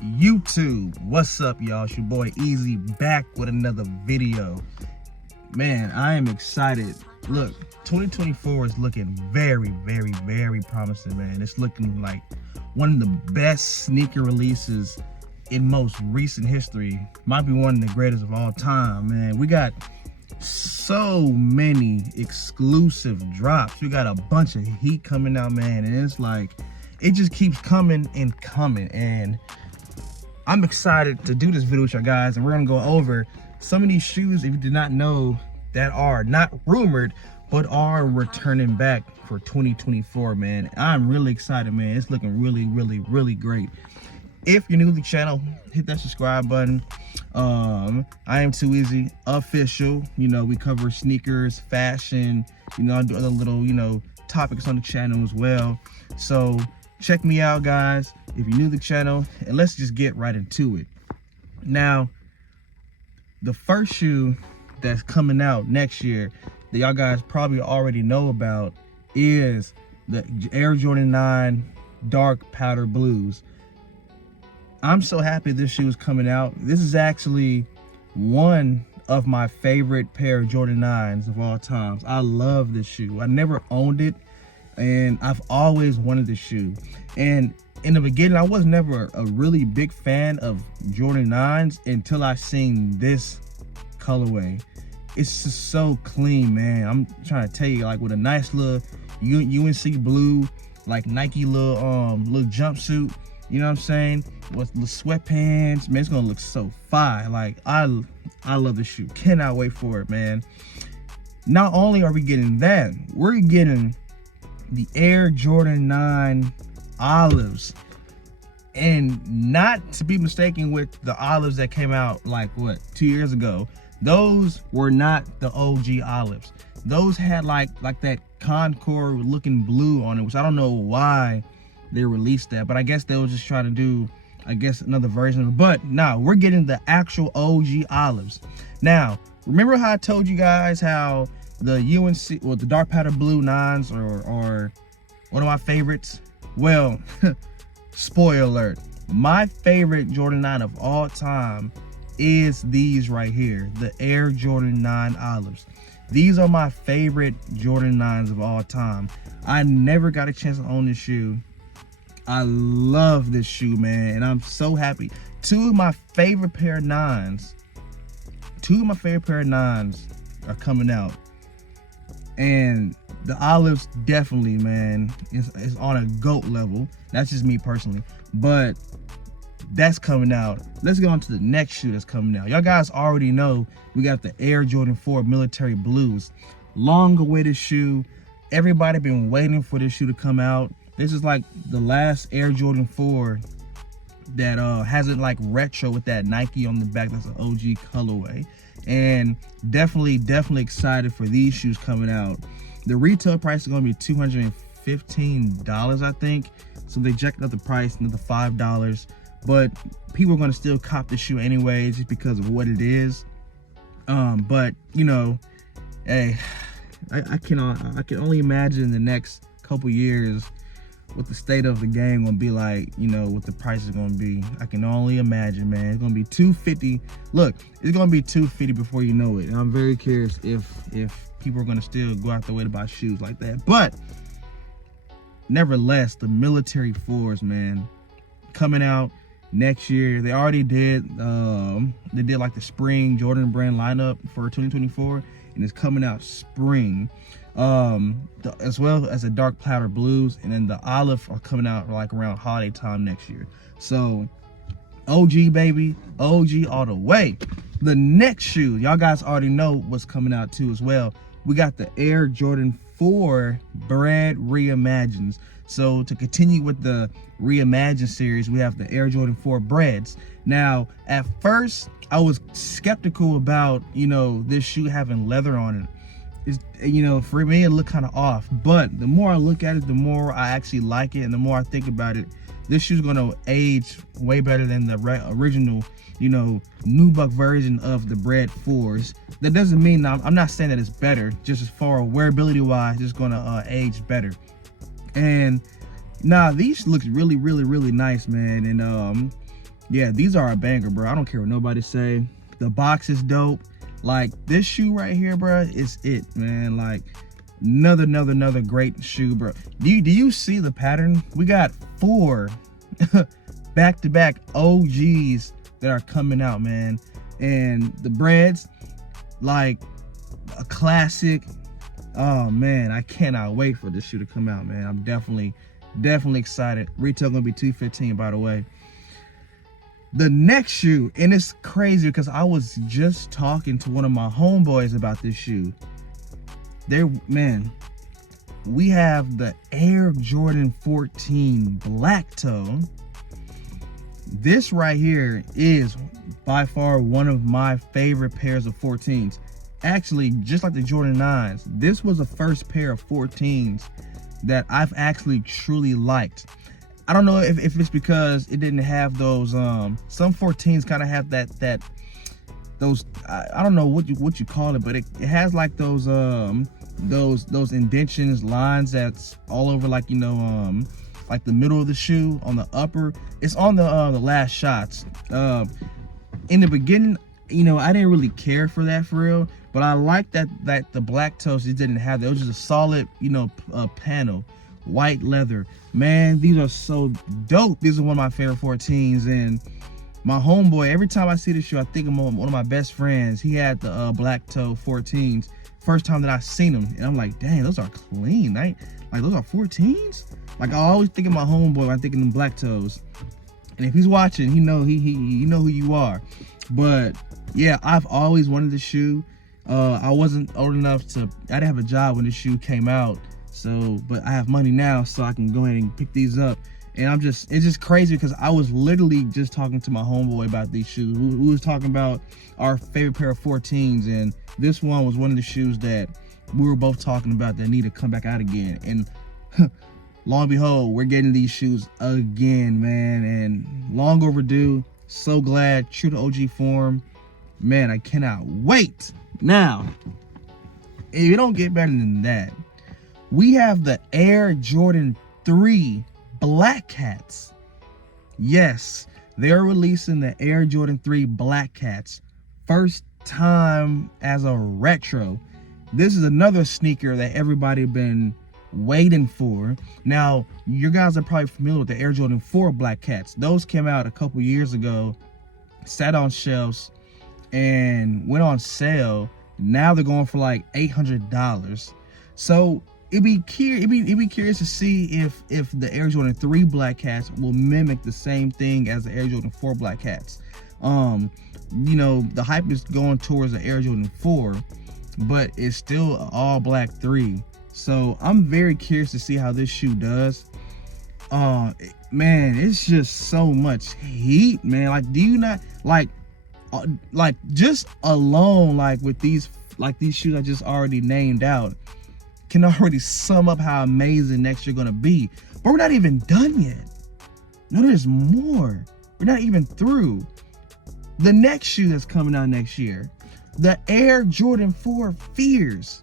YouTube, what's up, y'all? It's your boy Easy back with another video. Man, I am excited. Look, 2024 is looking very promising, man. It's looking like one of the best sneaker releases in most recent history. Might be one of the greatest of all time, man. We got so many exclusive drops. We got a bunch of heat coming out, man, and it's like it just keeps coming and coming. And I'm excited to do this video with you guys, and we're gonna go over some of these shoes, if you did not know, that are not rumored but are returning back for 2024, man. I'm really excited, man. It's looking really great. If you're new to the channel, hit that subscribe button. I am Too Easy official. You know, we cover sneakers, fashion, you know, I do other little, you know, topics on the channel as well. So check me out, guys, if you're new to the channel, and let's just get right into it. Now, the first shoe that's coming out next year that y'all guys probably already know about is the Air Jordan 9 Dark Powder Blues. I'm so happy this shoe is coming out. This is actually one of my favorite pair of Jordan 9s of all times. I love this shoe. I never owned it, and I've always wanted this shoe. And in the beginning, I was never a really big fan of Jordan 9s until I seen this colorway. It's just so clean, man. I'm trying to tell you, like, with a nice little UNC blue, like Nike little jumpsuit, you know what I'm saying, with the sweatpants, man, it's gonna look so fire. Like, I love this shoe. Cannot wait for it, man. Not only are we getting that, we're getting the Air Jordan 9 olives, and not to be mistaken with the olives that came out like what, 2 years ago. Those were not the OG olives. Those had like that Concord looking blue on it, which I don't know why they released that, but I guess they were just trying to do, I guess, another version of it. But now we're getting the actual OG olives. Now, remember how I told you guys how the UNC, well, the Dark Powder Blue 9s are one of my favorites? Well, spoiler alert, my favorite Jordan 9 of all time is these right here, the Air Jordan 9 olives. These are my favorite Jordan 9s of all time. I never got a chance to own this shoe. I love this shoe, man, and I'm so happy. Two of my favorite pair of 9s are coming out, and the olives definitely, man, is on a GOAT level. That's just me personally, but that's coming out. Let's go on to the next shoe that's coming out. Y'all guys already know we got the Air Jordan 4 Military Blues. Long awaited shoe. Everybody been waiting for this shoe to come out. This is like the last Air Jordan 4 that hasn't like retro with that Nike on the back. That's an OG colorway, and definitely excited for these shoes coming out. The retail price is going to be $215, I think. So they jacked up the price another $5, but people are going to still cop the shoe anyways just because of what it is. But you know, hey, I can only imagine the next couple years what the state of the game gonna be like, you know, what the price is gonna be. I can only imagine, man. It's gonna be $250. Look, it's gonna be $250 before you know it. And I'm very curious if people are gonna still go out the way to buy shoes like that. But nevertheless, the military 4s, man, coming out next year. They already did they did like the spring Jordan brand lineup for 2024, and it's coming out spring. As well as the Dark Powder Blues, and then the olive are coming out like around holiday time next year. So OG, baby, OG all the way. The next shoe, y'all guys already know what's coming out too as well. We got the Air Jordan 4 Bread Reimagines. So to continue with the Reimagine series, we have the Air Jordan 4 Breads. Now, at first I was skeptical about, you know, this shoe having leather on it. It's, you know, for me it looked kind of off, but the more I look at it, the more I actually like it, and the more I think about it, this shoe's gonna age way better than the original, you know, nubuck version of the Bread 4s. That doesn't mean I'm not saying that it's better, just as far as wearability wise, it's gonna age better. And now these looks really nice, man. And Yeah, these are a banger, bro. I don't care what nobody say. The box is dope. Like, this shoe right here, bro, is it, man. Like, another great shoe, bro. Do you see the pattern? We got 4 back-to-back OGs that are coming out, man. And the breads, like a classic. Oh man, I cannot wait for this shoe to come out, man. I'm definitely excited. Retail gonna be $215, by the way. The next shoe, and it's crazy because I was just talking to one of my homeboys about this shoe. We have the Air Jordan 14 black toe. This right here is by far one of my favorite pairs of 14s. Actually, just like the Jordan 9s, this was the first pair of 14s that I've actually truly liked. I don't know if it's because it didn't have those some 14s kind of have those I don't know what you call it, but it has like those indentions, lines that's all over, like, you know, like the middle of the shoe on the upper. It's on the last shots. In the beginning, you know, I didn't really care for that for real, but I like that the black toes it didn't have that. It was just a solid, you know, panel, white leather. Man, these are so dope. These are one of my favorite 14s, and my homeboy, every time I see this shoe, I think of one of my best friends. He had the black toe 14s. First time that I seen them, and I'm like, dang, those are clean. Like those are 14s. Like, I always think of my homeboy when I think of them black toes. And if he's watching, he know who you are. But yeah, I've always wanted the shoe. I wasn't old enough I didn't have a job when the shoe came out. So, but I have money now, so I can go ahead and pick these up. And it's just crazy because I was literally just talking to my homeboy about these shoes. We was talking about our favorite pair of 14s, and this one was one of the shoes that we were both talking about that need to come back out again. And lo and behold, we're getting these shoes again, man, and long overdue. So glad, true to OG form. Man, I cannot wait. Now, if you don't get better than that, we have the Air Jordan 3 Black Cats. Yes, they're releasing the Air Jordan 3 Black Cats. First time as a retro. This is another sneaker that everybody been waiting for. Now, you guys are probably familiar with the Air Jordan 4 Black Cats. Those came out a couple years ago, sat on shelves, and went on sale. Now they're going for like $800. So it'd be curious to see if the Air Jordan 3 Black Cats will mimic the same thing as the Air Jordan 4 Black Cats. You know, the hype is going towards the Air Jordan 4, but it's still an all black 3. So I'm very curious to see how this shoe does. Man, it's just so much heat, man. Like, do you not like just alone, like with these shoes I just already named out, can already sum up how amazing next year gonna be. But we're not even done yet. No, there's more. We're not even through. The next shoe that's coming out next year, the Air Jordan 4 Fears.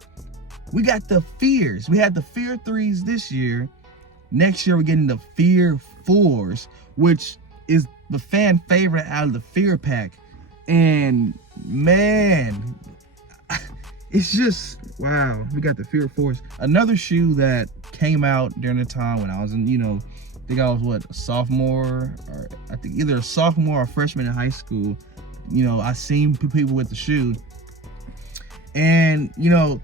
We got the Fears. We had the Fear 3s this year. Next year we're getting the Fear 4s, which is the fan favorite out of the Fear pack. And man, it's just, wow, we got the Fear 4s. Another shoe that came out during the time when I was in, you know, I think I was what, a sophomore, or I think either a sophomore or freshman in high school. You know, I seen people with the shoe, and you know,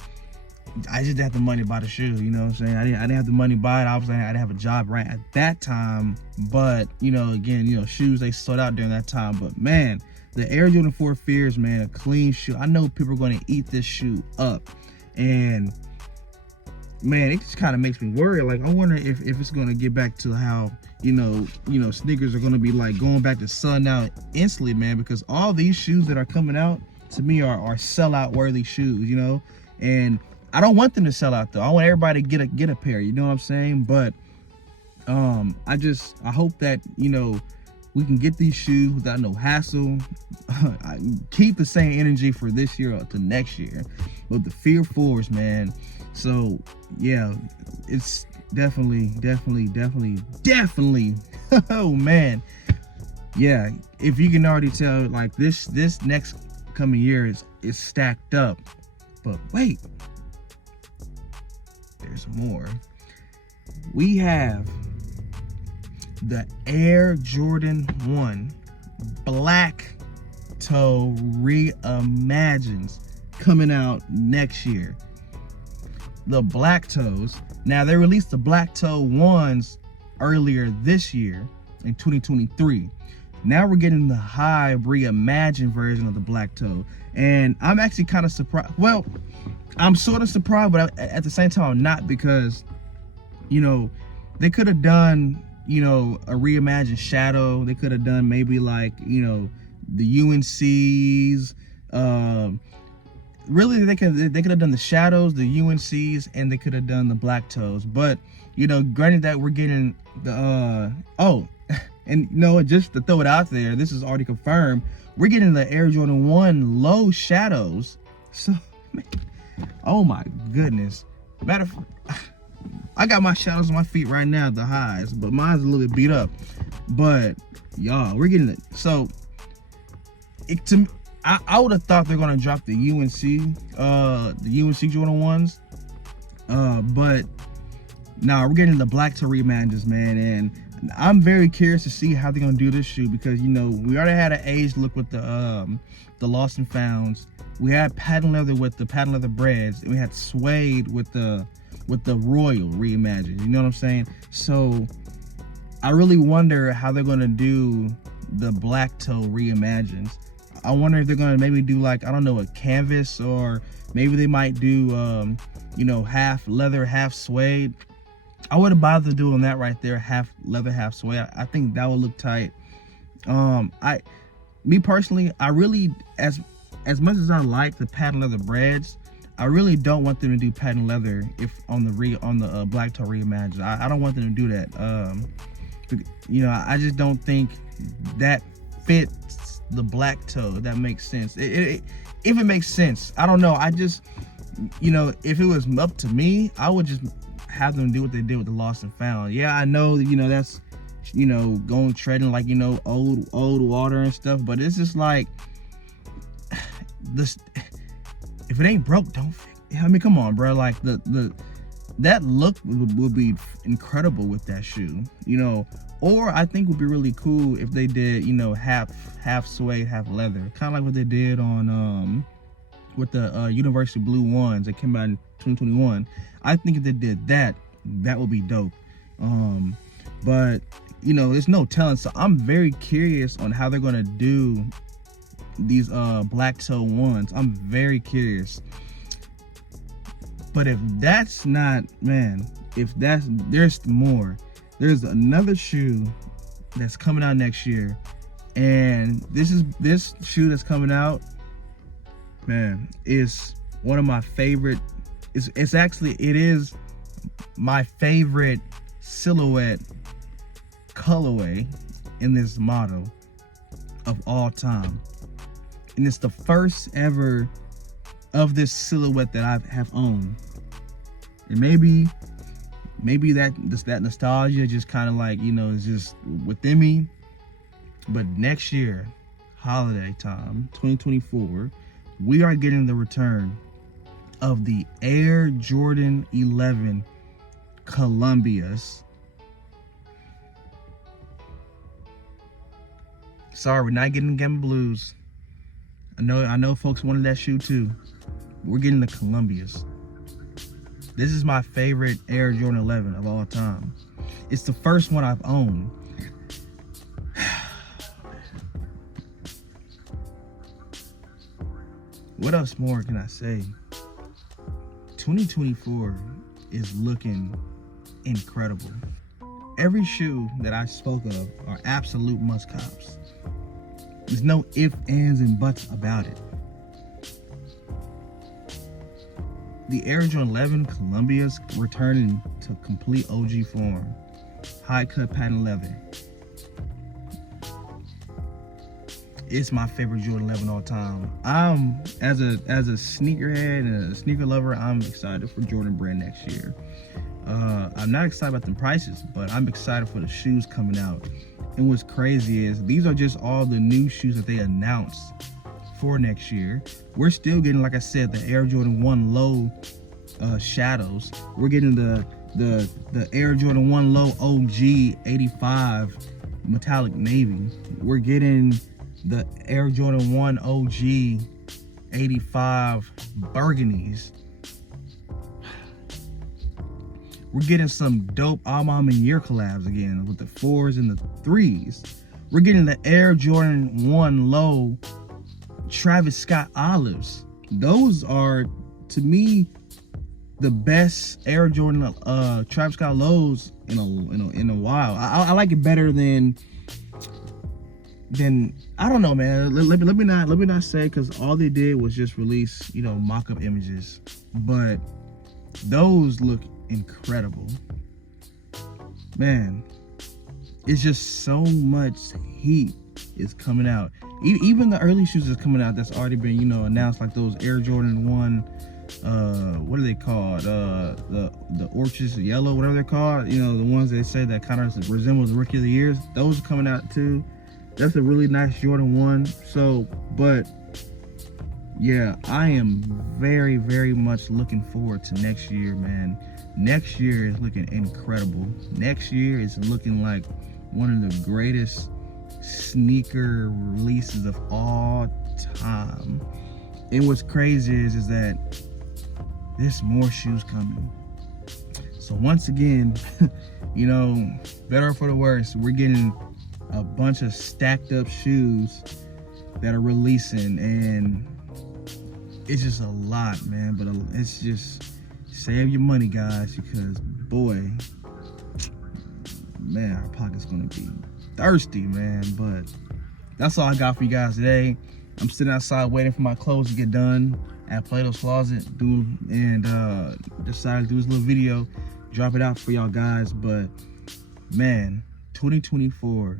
I just didn't have the money to buy the shoe. You know what I'm saying? I didn't have the money to buy it. Obviously, I didn't have a job right at that time. But you know, again, you know, shoes, they sold out during that time. But man, the Air Jordan 4 Fears, man, a clean shoe. I know people are going to eat this shoe up, and man, it just kind of makes me worry. Like, I wonder if it's going to get back to how, you know, sneakers are going to be like going back to sun now instantly, man, because all these shoes that are coming out to me are sellout worthy shoes, you know. And I don't want them to sell out though. I want everybody to get a pair, you know what I'm saying? But I hope that, you know, we can get these shoes without no hassle. Keep the same energy for this year to next year. But the Fear 4s, man. So yeah, it's definitely. Oh man, yeah, if you can already tell, like this next coming year is stacked up. But wait, there's more. We have the Air Jordan 1 Black Toe Reimagines coming out next year. The Black Toes. Now, they released the Black Toe 1s earlier this year in 2023. Now we're getting the high reimagined version of the Black Toe. And I'm actually kind of surprised. Well, I'm sort of surprised, but at the same time, I'm not, because, you know, they could have done, you know, a reimagined Shadow. They could have done maybe like, you know, the UNCs. Really, they could have done the Shadows, the UNCs, and they could have done the Black Toes. But, you know, granted that we're getting the and you know, just to throw it out there, this is already confirmed, we're getting the Air Jordan 1 Low Shadows. So, man, oh my goodness. Matter of fact, I got my shadows on my feet right now, the highs, but mine's a little bit beat up. But y'all, we're getting it. So I would have thought they're gonna drop the UNC Jordan 1s. But nah, we're getting the Black Toe Reimagines, man, and I'm very curious to see how they're gonna do this shoe, because, you know, we already had an aged look with the Lost and Founds. We had patent leather with the patent leather breads, and we had suede with the Royal Reimagined. You know what I'm saying? So I really wonder how they're gonna do the Black Toe Reimagines. I wonder if they're gonna maybe do, like, I don't know, a canvas, or maybe they might do you know, half leather, half suede. I wouldn't bother doing that right there, half leather, half suede. I think that would look tight. Me personally, I really, as much as I like the patent leather breads, I really don't want them to do patent leather if on the Black Toe Reimagine. I don't want them to do that. You know, I just don't think that fits the Black Toe. If that makes sense. If it makes sense, I don't know. I just, you know, if it was up to me, I would just have them do what they did with the Lost and Found. Yeah, I know, you know, that's, you know, going treading like, you know, old water and stuff, but it's just like this. If it ain't broke, don't fix it. I mean, come on, bro. Like that look would be incredible with that shoe, you know. Or I think would be really cool if they did, you know, half suede, half leather, kind of like what they did on with the University Blue 1s that came out in 2021. I think if they did that, that would be dope. But, you know, there's no telling. So I'm very curious on how they're gonna do these Black Toe 1s. I'm very curious. But if that's not, man, there's more. There's another shoe that's coming out next year, and this shoe that's coming out, man, is one of my favorite. It is my favorite silhouette colorway in this model of all time, and it's the first ever of this silhouette that I have owned. And maybe that nostalgia just kind of, like, you know, is just within me. But next year, holiday time, 2024, we are getting the return of the Air Jordan 11 Columbias. Sorry, we're not getting the Gamma Blues. I know folks wanted that shoe too. We're getting the Columbias. This is my favorite Air Jordan 11 of all time. It's the first one I've owned. What else more can I say? 2024 is looking incredible. Every shoe that I spoke of are absolute must-cops. There's no ifs, ands, and buts about it. The Air Jordan 11 Columbias returning to complete OG form. High cut patent leather. It's my favorite Jordan 11 all time. I'm, as a sneakerhead and a sneaker lover, I'm excited for Jordan Brand next year. I'm not excited about the prices, but I'm excited for the shoes coming out. And what's crazy is these are just all the new shoes that they announced for next year. We're still getting, like I said, the Air Jordan 1 Low shadows. We're getting the Air Jordan 1 Low OG 85 metallic navy. We're getting the Air Jordan 1 OG 85 burgundies. We're getting some dope Almam and Year collabs again with the 4s and the 3s. We're getting the Air Jordan 1 Low Travis Scott olives. Those are, to me, the best Air Jordan Travis Scott lows in a while. I like it better than I don't know, man. Let me not say, because all they did was just release, you know, mock-up images, but those look incredible, man. It's just so much heat is coming out. Even the early shoes that's coming out that's already been, you know, announced, like those Air Jordan 1 what are they called, the Orchard Yellow, whatever they're called, you know, the ones they say that kind of resembles the Rookie of the Years. Those are coming out too. That's a really nice Jordan 1. So, but yeah, I am very, very much looking forward to next year, man. Next year is looking incredible. Next year is looking like one of the greatest sneaker releases of all time. And what's crazy is that there's more shoes coming. So once again, you know, better or for the worse, we're getting a bunch of stacked up shoes that are releasing, and it's just a lot, man. But it's just, save your money, guys, because boy, man, our pocket's gonna be thirsty, man. But that's all I got for you guys today. I'm sitting outside waiting for my clothes to get done at Plato's Closet, and decided to do this little video, drop it out for y'all guys. But man, 2024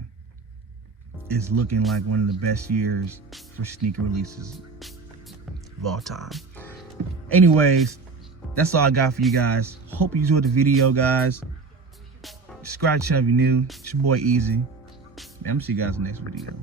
is looking like one of the best years for sneaker releases of all time. Anyways, that's all I got for you guys. Hope you enjoyed the video, guys. Subscribe to the channel if you're new. It's your boy Easy. I'm gonna see you guys in the next video.